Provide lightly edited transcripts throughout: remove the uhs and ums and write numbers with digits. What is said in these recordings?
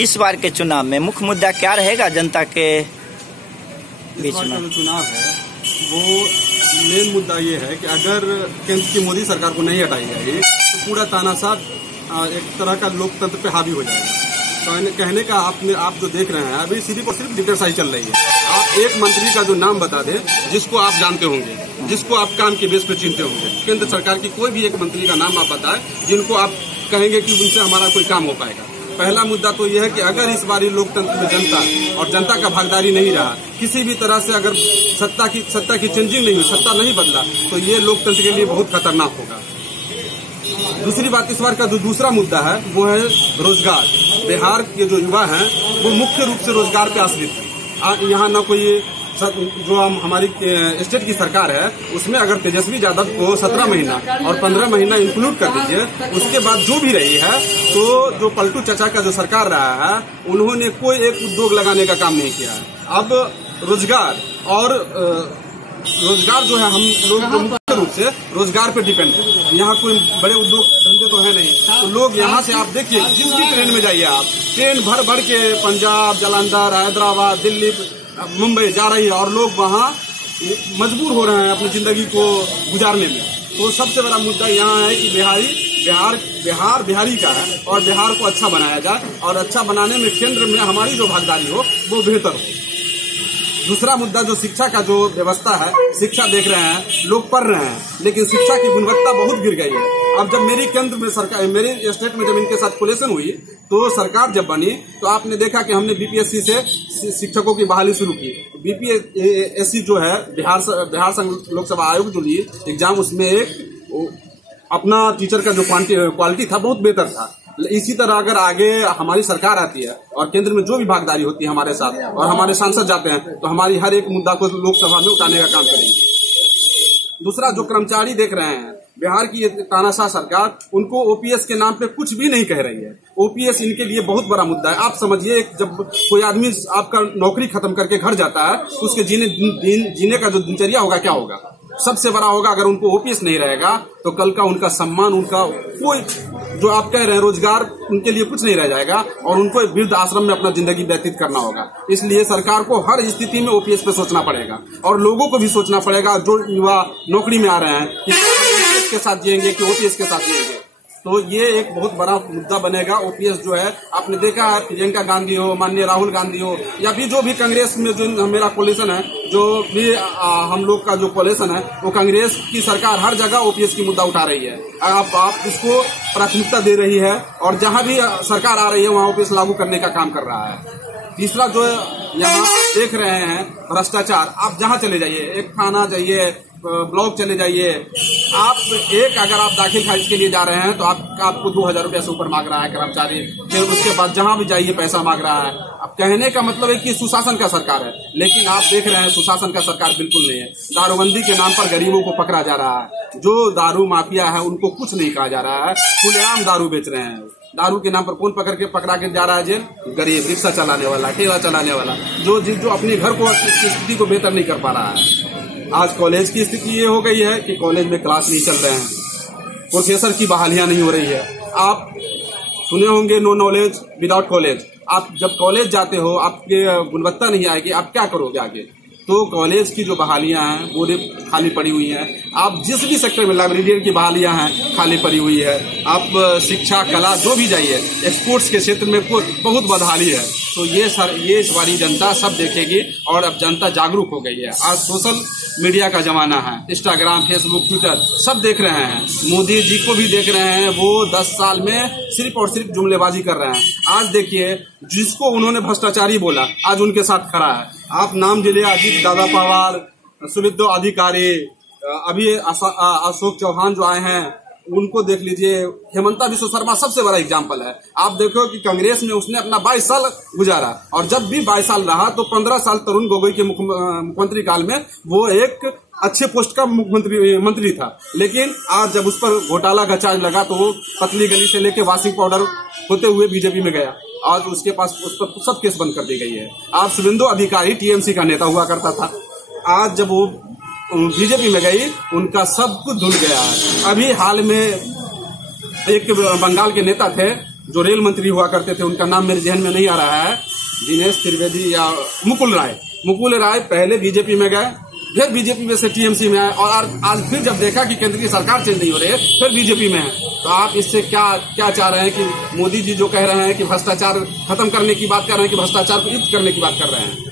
इस बार के चुनाव में मुख्य मुद्दा क्या रहेगा जनता के बीच में? जो चुनाव है वो मेन मुद्दा ये है कि अगर केंद्र की मोदी सरकार को नहीं हटाई जाएगी तो पूरा तानाशाह एक तरह का लोकतंत्र पे हावी हो जाएगा। तो कहने का आप जो देख रहे हैं अभी सिर्फ और सिर्फ डिक्टेटरशाही चल रही है। आप एक मंत्री का जो नाम बता दें जिसको आप जानते होंगे, जिसको आप काम के बेस पे चिनते होंगे, केंद्र सरकार की कोई भी एक मंत्री का नाम आप बताएं जिनको आप कहेंगे कि उनसे हमारा कोई काम हो पाएगा। पहला मुद्दा तो यह है कि अगर इस बार लोकतंत्र में जनता का भागीदारी नहीं रहा, किसी भी तरह से अगर सत्ता की चेंजिंग नहीं हुई, सत्ता नहीं बदला, तो ये लोकतंत्र के लिए बहुत खतरनाक होगा। दूसरी बात, इस बार का जो दूसरा मुद्दा है वो है रोजगार। बिहार के जो युवा हैं वो मुख्य रूप से रोजगार पे आश्रित है। यहाँ न कोई जो हमारी स्टेट की सरकार है उसमें अगर तेजस्वी यादव को 17 महीना और 15 महीना इंक्लूड कर दीजिए, उसके बाद जो भी रही है, तो जो पलटू चाचा का जो सरकार रहा है उन्होंने कोई एक उद्योग लगाने का काम नहीं किया है। अब रोजगार जो है हम लोग मुख्य रूप से रोजगार पे डिपेंड है। यहाँ कोई बड़े उद्योग धंधे तो है नहीं, तो लोग यहाँ से आप देखिए जिस भी ट्रेन में जाइए आप, ट्रेन भर भर के पंजाब, जालंधर, हैदराबाद, दिल्ली, मुंबई जा रही है और लोग वहाँ मजबूर हो रहे हैं अपनी जिंदगी को गुजारने में। तो सबसे बड़ा मुद्दा यहाँ है कि बिहार बिहारी का है और बिहार को अच्छा बनाया जाए और अच्छा बनाने में केंद्र में हमारी जो भागीदारी हो वो बेहतर हो। दूसरा मुद्दा जो शिक्षा का जो व्यवस्था है, शिक्षा देख रहे हैं लोग पढ़ रहे हैं लेकिन शिक्षा की गुणवत्ता बहुत गिर गई है। अब जब मेरी केंद्र में सरकार, मेरे स्टेट में जब इनके साथ कोलेशन हुई तो सरकार जब बनी तो आपने देखा कि हमने बीपीएससी से शिक्षकों की बहाली शुरू की। बीपीएससी जो है बिहार संघ लोकसेवा आयोग जो लिए एग्जाम, उसमें एक अपना टीचर का जो क्वालिटी था बहुत बेहतर था। इसी तरह अगर आगे हमारी सरकार आती है और केंद्र में जो भी भागीदारी होती है हमारे साथ और हमारे सांसद जाते हैं तो हमारी हर एक मुद्दा को लोकसभा में उठाने का काम करेंगे। दूसरा, जो कर्मचारी देख रहे हैं बिहार की तानाशाह सरकार, उनको ओपीएस के नाम पे कुछ भी नहीं कह रही है। ओपीएस इनके लिए बहुत बड़ा मुद्दा है। आप समझिए जब कोई आदमी आपका नौकरी खत्म करके घर जाता है तो उसके जीने का जो दिनचर्या होगा क्या होगा? सबसे बड़ा होगा अगर उनको ओपीएस नहीं रहेगा तो कल का उनका सम्मान, उनका कोई जो आप कह रहे हैं रोजगार, उनके लिए कुछ नहीं रह जाएगा और उनको वृद्ध आश्रम में अपना जिंदगी व्यतीत करना होगा। इसलिए सरकार को हर स्थिति में ओपीएस पे सोचना पड़ेगा और लोगों को भी सोचना पड़ेगा जो युवा नौकरी में आ रहे हैं कि ओपीएस के साथ जिएंगे कि ओपीएस के साथ जिएंगे। तो ये एक बहुत बड़ा मुद्दा बनेगा। ओपीएस जो है आपने देखा है, प्रियंका गांधी हो, माननीय राहुल गांधी हो या भी जो भी कांग्रेस में जो मेरा कोलिशन है, जो भी हम लोग का जो कोलिशन है, वो कांग्रेस की सरकार हर जगह ओपीएस की मुद्दा उठा रही है। आप इसको प्राथमिकता दे रही है और जहां भी सरकार आ रही है वहां ओपीएस लागू करने का काम कर रहा है। तीसरा जो यहाँ देख रहे हैं भ्रष्टाचार, आप जहां चले जाइए, एक थाना जाइए, ब्लॉक चले जाइए, आप अगर आप दाखिल खारिज के लिए जा रहे हैं तो आपको 2000 रुपया से ऊपर मांग रहा है कर्मचारी। फिर उसके बाद जहां भी जाइए पैसा मांग रहा है। अब कहने का मतलब है कि सुशासन का सरकार है, लेकिन आप देख रहे हैं सुशासन का सरकार बिल्कुल नहीं है। दारूबंदी के नाम पर गरीबों को पकड़ा जा रहा है। जो दारू माफिया है उनको कुछ नहीं कहा जा रहा है, खुलेआम दारू बेच रहे हैं। दारू के नाम पर कौन पकड़ा के जा रहा है जेल? गरीब, रिक्शा चलाने वाला, ठेला चलाने वाला, जो अपने घर को स्थिति को बेहतर नहीं कर पा रहा है। आज कॉलेज की स्थिति ये हो गई है कि कॉलेज में क्लास नहीं चल रहे हैं, प्रोफेसर की बहालियां नहीं हो रही है। आप सुने होंगे नो नॉलेज विदाउट कॉलेज। आप जब कॉलेज जाते हो आपके गुणवत्ता नहीं आएगी, आप क्या करोगे आगे? तो कॉलेज की जो बहालियां हैं वो खाली पड़ी हुई हैं। आप जिस भी सेक्टर में, लाइब्रेरियन की बहालियां हैं खाली पड़ी हुई है। आप शिक्षा, कला, जो भी जाइए, स्पोर्ट्स के क्षेत्र में बहुत बदहाली है। तो ये इस बारी जनता सब देखेगी और अब जनता जागरूक हो गई है। आज सोशल मीडिया का जमाना है, इंस्टाग्राम, फेसबुक, ट्विटर सब देख रहे हैं। मोदी जी को भी देख रहे हैं, वो 10 साल में सिर्फ और सिर्फ जुमलेबाजी कर रहे हैं। आज देखिए जिसको उन्होंने भ्रष्टाचारी बोला आज उनके साथ खड़ा है। आप नाम जिले अजीत दादा पवार, सुविद्यो अधिकारी, अभी अशोक चौहान जो आए हैं उनको देख लीजिए। हेमंता विश्व शर्मा सबसे बड़ा एग्जाम्पल है। आप देखो कि कांग्रेस में उसने अपना 22 साल गुजारा और जब भी 22 साल रहा तो 15 साल तरुण गोगोई के मुख्यमंत्री काल में वो एक अच्छे पोस्ट का मंत्री था। लेकिन आज जब उस पर घोटाला का चार्ज लगा तो वो पतली गली से लेके वॉशिंग पाउडर होते हुए बीजेपी में गया। आज उसके पास उस पर सब केस बंद कर दी गई है। आज शुभेंदु अधिकारी टीएमसी का नेता हुआ करता था, आज जब वो बीजेपी में गई उनका सब कुछ धुल गया है। अभी हाल में एक बंगाल के नेता थे जो रेल मंत्री हुआ करते थे, उनका नाम मेरे जहन में नहीं आ रहा है, दिनेश त्रिवेदी या मुकुल राय पहले बीजेपी में गए, फिर बीजेपी में से टीएमसी में आए, और आज फिर जब देखा कि केंद्रीय सरकार चेंज नहीं हो रही है, फिर बीजेपी में है। तो आप इससे क्या चाह रहे हैं कि मोदी जी जो कह रहे हैं कि भ्रष्टाचार खत्म करने की बात कर रहे हैं, कि भ्रष्टाचार को युक्त करने की बात कर रहे हैं?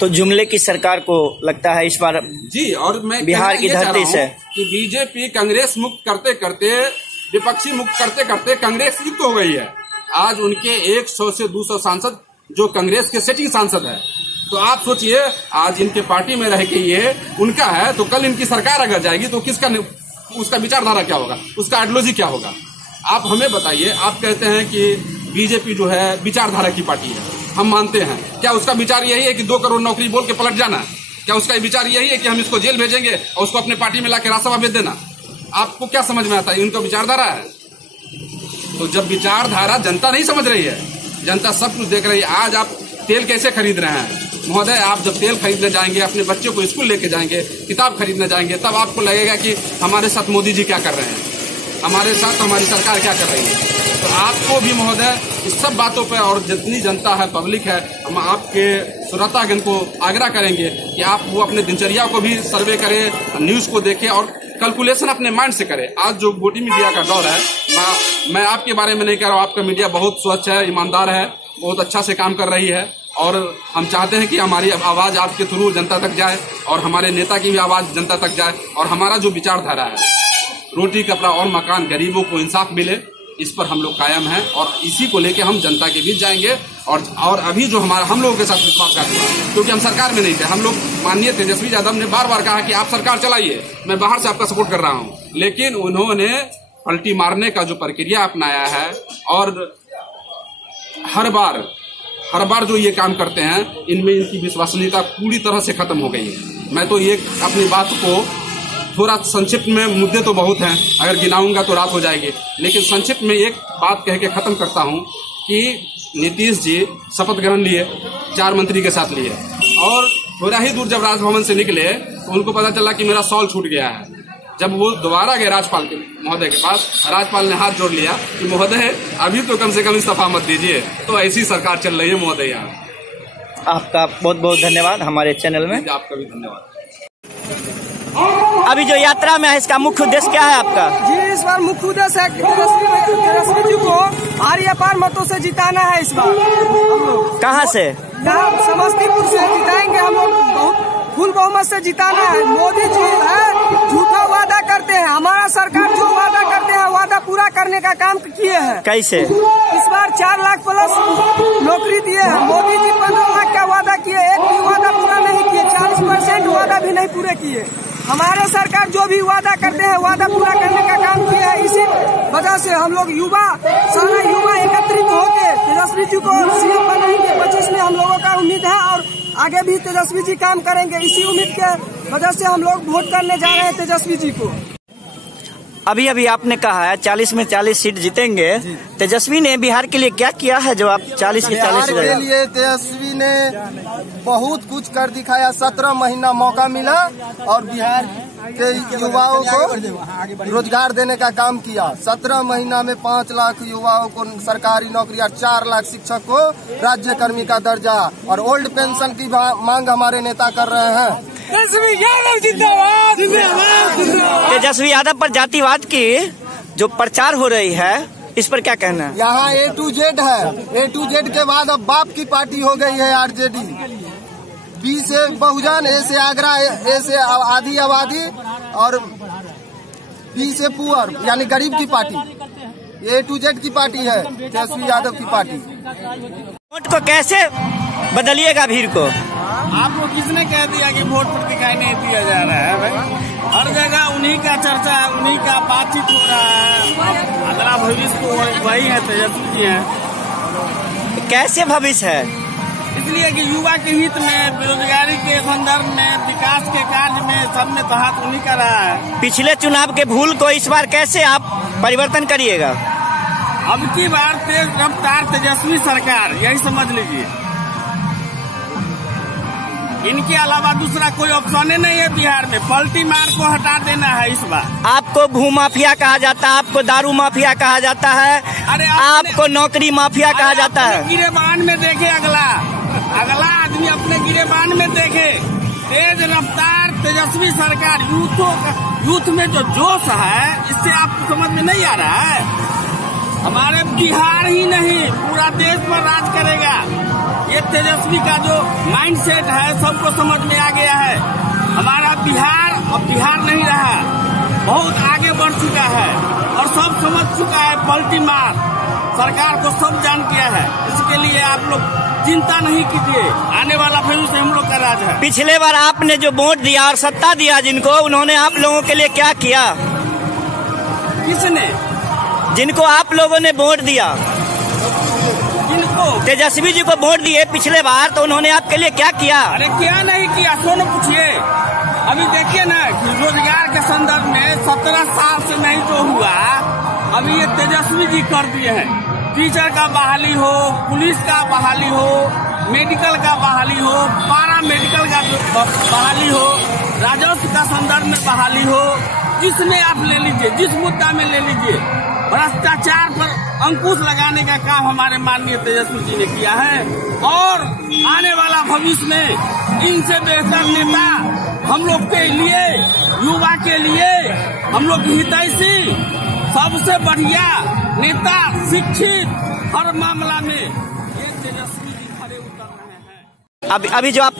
तो जुमले की सरकार को लगता है इस बार जी, और मैं बिहार की धरती से कि बीजेपी कांग्रेस मुक्त करते करते, विपक्षी मुक्त करते करते कांग्रेस युक्त हो गई है। आज उनके 100 से 200 सांसद जो कांग्रेस के सेटिंग सांसद है। तो आप सोचिए, आज इनके पार्टी में रह के ये उनका है, तो कल इनकी सरकार अगर जाएगी तो उसका विचारधारा क्या होगा, उसका आइडियोलॉजी क्या होगा? आप हमें बताइए। आप कहते हैं कि बीजेपी जो है विचारधारा की पार्टी है, हम मानते हैं। क्या उसका विचार यही है कि 2 करोड़ नौकरी बोल के पलट जाना? क्या उसका विचार यही है कि हम इसको जेल भेजेंगे और उसको अपने पार्टी में लाके राज्यसभा भेज देना? आपको क्या समझ में आता है? इनका विचारधारा है। तो जब विचारधारा जनता नहीं समझ रही है, जनता सब कुछ देख रही है। आज आप तेल कैसे खरीद रहे हैं महोदय? आप जब तेल खरीदने जाएंगे, अपने बच्चों को स्कूल लेके जाएंगे, किताब खरीदने जाएंगे, तब आपको लगेगा कि हमारे साथ मोदी जी क्या कर रहे हैं, हमारे साथ हमारी सरकार क्या कर रही है। तो आपको भी महोदय इस सब बातों पर, और जितनी जनता है, पब्लिक है, हम आपके श्रोतागण को आग्रह करेंगे कि आप वो अपने दिनचर्या को भी सर्वे करें, न्यूज को देखें और कैलकुलेशन अपने माइंड से करें। आज जो गोटी मीडिया का दौर है, मैं आपके बारे में नहीं कह रहा हूँ, आपका मीडिया बहुत स्वच्छ है, ईमानदार है, बहुत अच्छा से काम कर रही है, और हम चाहते हैं कि हमारी आवाज आपके थ्रू जनता तक जाए, और हमारे नेता की भी आवाज जनता तक जाए, और हमारा जो विचारधारा है, रोटी कपड़ा और मकान, गरीबों को इंसाफ मिले, इस पर हम लोग कायम हैं, और इसी को लेके हम जनता के बीच जाएंगे। और अभी जो हम लोगों के साथ विश्वासघात हुआ, क्योंकि हम सरकार में नहीं थे, हम लोग, माननीय तेजस्वी यादव ने बार बार कहा कि आप सरकार चलाइए, मैं बाहर से आपका सपोर्ट कर रहा हूं, लेकिन उन्होंने पलटी मारने का जो प्रक्रिया अपनाया है, और हर बार जो ये काम करते हैं, इनमें इनकी विश्वसनीयता पूरी तरह से खत्म हो गई है। मैं तो ये अपनी बात को थोड़ा संक्षिप्त में, मुद्दे तो बहुत हैं, अगर गिनाऊंगा तो रात हो जाएगी, लेकिन संक्षिप्त में एक बात कह के खत्म करता हूं कि नीतीश जी शपथ ग्रहण लिए, 4 मंत्री के साथ लिए, और थोड़ा ही दूर जब राजभवन से निकले तो उनको पता चला कि मेरा सॉल छूट गया है। जब वो दोबारा गए राज्यपाल के महोदय के पास, राज्यपाल ने हाथ जोड़ लिया कि महोदय अभी तो कम से कम इस्तीफा मत दीजिए। तो ऐसी सरकार चल रही है महोदय यहाँ। आपका बहुत बहुत धन्यवाद हमारे चैनल में। आपका भी धन्यवाद। अभी जो यात्रा में है, इसका मुख्य उद्देश्य क्या है आपका? जी, इस बार मुख्य उद्देश्य है तेजस्वी जी को भारी अपार मतों से जिताना है। इस बार हम लोग कहाँ से? यहाँ समस्तीपुर से जिताएंगे हम लोग, बहुत फुल बहुमत से जिताना है। मोदी जी है झूठा वादा करते हैं, हमारा सरकार जो वादा करते हैं वादा पूरा करने का काम किए हैं। कैसे? इस बार 4 लाख प्लस नौकरी दिए हैं। मोदी जी 15 लाख का वादा किए, एक भी वादा पूरा नहीं किए, 40% वादा भी नहीं पूरे किए। हमारे सरकार जो भी वादा करते हैं वादा पूरा करने का काम किया है। इसी वजह से हम लोग सारा युवा एकत्रित होकर तेजस्वी जी को सीएम बनाएंगे। 25 में हम लोगों का उम्मीद है, और आगे भी तेजस्वी जी काम करेंगे। इसी उम्मीद के वजह से हम लोग वोट करने जा रहे हैं तेजस्वी जी को। अभी आपने कहा है 40 में 40 सीट जीतेंगे। तेजस्वी ने बिहार के लिए क्या किया है जो आप 40 में 40 बिहार के लिए तेजस्वी ने बहुत कुछ कर दिखाया। 17 महीना मौका मिला और बिहार के युवाओं को रोजगार देने का काम किया। 17 महीना में 5 लाख युवाओं को सरकारी नौकरी और 4 लाख शिक्षक को राज्य कर्मी का दर्जा और ओल्ड पेंशन की मांग हमारे नेता कर रहे हैं। तेजस्वी यादव पर जातिवाद की जो प्रचार हो रही है, इस पर क्या कहना है? यहाँ A to Z है, A to Z के बाद अब बाप की पार्टी हो गई है RJD। B से बहुजन, A से आगरा, A से आधी आबादी और B से पुअर यानी गरीब की पार्टी। A to Z की पार्टी है तेजस्वी यादव की पार्टी। वोट को कैसे बदलिएगा भीड़ को? आपको किसने कह दिया कि वोट पर दिखाई नहीं दिया जा रहा है? भाई हर जगह उन्हीं का चर्चा है, उन्हीं का बातचीत हो रहा है। अगला भविष्य तो वही है, तेजस्वी जी है। कैसे भविष्य है? इसलिए कि युवा के हित में, बेरोजगारी के संदर्भ में, विकास के कार्य में, सब में तो हाथ उन्हीं का रहा है। पिछले चुनाव के भूल को इस बार कैसे आप परिवर्तन करिएगा? अब की बार तेज रफ्तार तेजस्वी सरकार, यही समझ लीजिए। इनके अलावा दूसरा कोई ऑप्शन नहीं है बिहार में। पलटी मार को हटा देना है इस बार। आपको भू माफिया कहा जाता है, आपको दारू माफिया कहा जाता है, अरे आपको नौकरी माफिया कहा जाता है। गिरेबान में देखे अगला आदमी अपने गिरेबान में देखे। तेज रफ्तार तेजस्वी सरकार यूथ में जो जोश है, इससे आपको समझ में नहीं आ रहा है। हमारे बिहार ही नहीं पूरा देश पर राज करेगा। ये तेजस्वी का जो माइंडसेट है सबको समझ में आ गया है। हमारा बिहार अब बिहार नहीं रहा, बहुत आगे बढ़ चुका है और सब समझ चुका है। पलटी मार सरकार को सब जान किया है। इसके लिए आप लोग चिंता नहीं कीजिए, आने वाला फिर से हम लोग का राज है। पिछले बार आपने जो वोट दिया और सत्ता दिया जिनको, उन्होंने आप लोगों के लिए क्या किया? किसने? जिनको आप लोगों ने वोट दिया, जिनको तेजस्वी जी को वोट दिए पिछले बार, तो उन्होंने आपके लिए क्या किया? अरे क्या नहीं किया, सोनो पूछिए। अभी देखिए ना कि रोजगार के संदर्भ में 17 साल से नहीं जो हुआ, अभी ये तेजस्वी जी कर दिए हैं। टीचर का बहाली हो, पुलिस का बहाली हो, मेडिकल का बहाली हो, पारा मेडिकल का बहाली हो, राजस्व का संदर्भ में बहाली हो, जिसमें आप ले लीजिए, जिस मुद्दा में ले लीजिए। भ्रष्टाचार पर अंकुश लगाने का काम हमारे माननीय तेजस्वी जी ने किया है और आने वाला भविष्य में इनसे बेहतर नेता हम लोग के लिए, युवा के लिए, हम लोग की हितैषी सबसे बढ़िया नेता, शिक्षित हर मामला में ये तेजस्वी जी खड़े उतर रहे हैं। अभी जो आप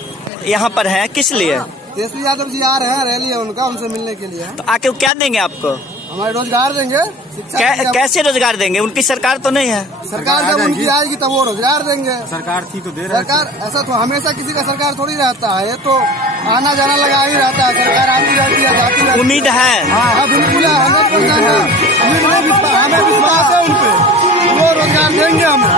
यहाँ पर हैं किस लिए? तेजस्वी यादव जी आ रहे हैं, रैली है उनका, उनसे मिलने के लिए। तो आके वो क्या देंगे आपको? हमारे रोजगार देंगे। कैसे रोजगार देंगे? उनकी सरकार तो नहीं है। सरकार जब उनकी आएगी तब वो रोजगार देंगे। सरकार थी तो दे रहे। सरकार ऐसा तो हमेशा किसी का सरकार थोड़ी रहता है, ये तो आना जाना लगा ही रहता है। सरकार आती रहती है, जाती रहती है। उम्मीद है? हाँ बिल्कुल है, 100% है। हमें विश्वास है उन पे, वो रोजगार देंगे हमें।